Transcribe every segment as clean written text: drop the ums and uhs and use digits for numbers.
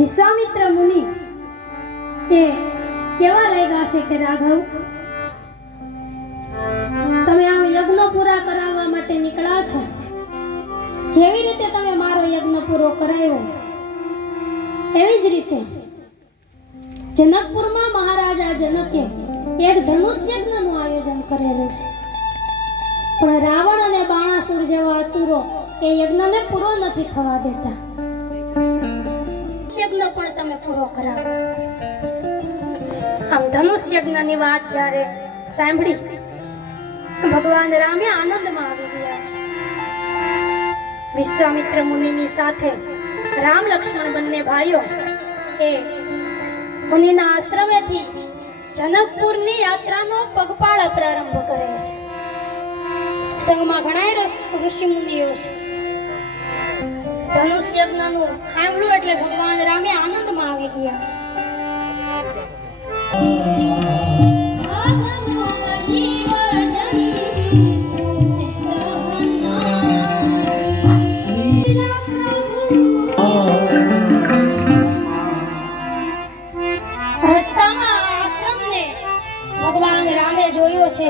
વિશ્વામિત્ર મુનિ તે કેવા લાગ્યા છે કે રાઘવ, તમે આ યજ્ઞ પૂરા કરાવવા માટે નીકળ્યા છો. જેવી રીતે તમે મારો યજ્ઞ પૂરો કરાવ્યો એવી જ રીતે જનકપુરમાં મહારાજા જનકે એક ધનુષ યજ્ઞનું આયોજન કરેલું છે, પણ રાવણ અને બાણાસુર જેવા અસુરો એ યજ્ઞને પૂરો નથી થવા દેતા. યજ્ઞ પણ તમે પૂરો કરાવો. આમ ધનુષ યજ્ઞની વાત જ્યારે સાંભળી ભગવાન રામે આનંદમાં આવી ગયા છે. વિશ્વામિત્ર મુનિની સાથે રામ લક્ષ્મણ બંને ભાઈઓ એ મુનિના આશ્રમેથી જનકપુરની યાત્રાનો પગપાળા પ્રારંભ કરે છે. સંગમાં ઘણા ઋષિ મુનિઓ છે. ધનુષ યજ્ઞનું સાંભળ્યું એટલે ભગવાન રામે આનંદમાં આવી ગયા છે. રસ્તામાં આશ્રમને ભગવાન રામે જોયો છે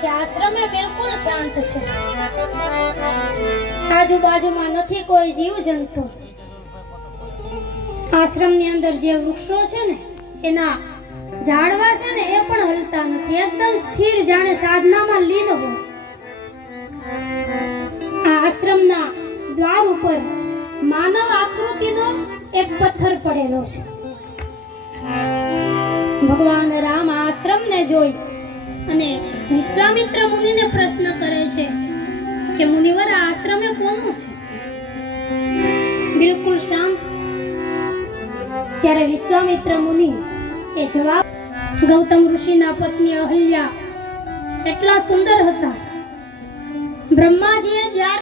કે આશ્રમ બિલકુલ શાંત છે. આજુબાજુમાં નથી કોઈ જીવ જંતુ. આશ્રમની અંદર જે વૃક્ષો છે ને એના ઝાડવા છે ને એ પણ હલતા નથી, એકદમ સ્થિર, જાણે સાધનામાં લીન હોય. આ આશ્રમના દ્વાર ઉપર માનવ આકૃતિનો એક પથ્થર પડેલો છે. ભગવાન રામ આશ્રમને જોઈ અને વિશ્વામિત્ર મુનિને પ્રશ્ન કરે છે કે મુનિવર, આ આશ્રમે કોનું છે? બિલકુલ શાંત. ત્યારે વિશ્વામિત્ર મુનિ એ જવાબ, ગૌતમ ઋષિના પત્ની અહલ્યા એટલા સુંદર હતા. બ્રહ્માજીએ જ્યારે